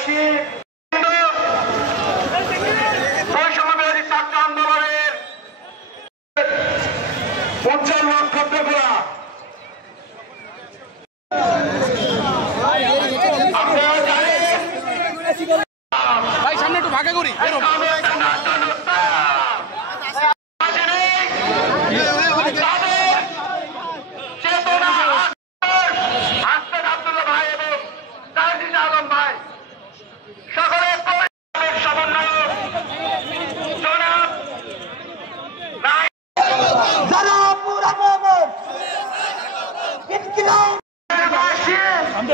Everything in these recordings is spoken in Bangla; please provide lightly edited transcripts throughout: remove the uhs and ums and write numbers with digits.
দেশবাসী বৈষম্যবিরোধী ছাত্র আন্দোলনের উজ্জ্বল নক্ষত্রগুলা ভাই সামনে একটু ভাগে করি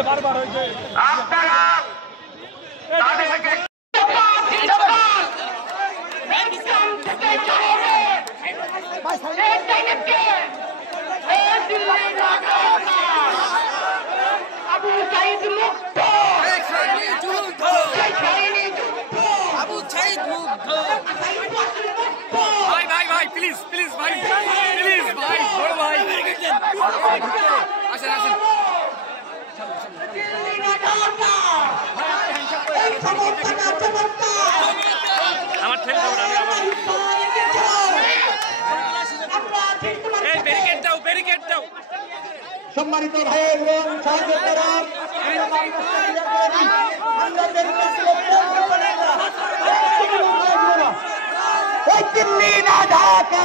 বারবার হয়েছে আপনারা তাদেরকে আবু সাইদ মুক্ত আবু সাইদ মুক্ত ভাই ভাই ভাই প্লিজ প্লিজ ভাই প্লিজ ভাই বড় ভাই আসেন আসেন আমার ঠেল এই ব্যারিকেড দাও ব্যারিকেড দাও সম্মানিত ভাই এবং সহযোগীরা দিল্লি না ঢাকা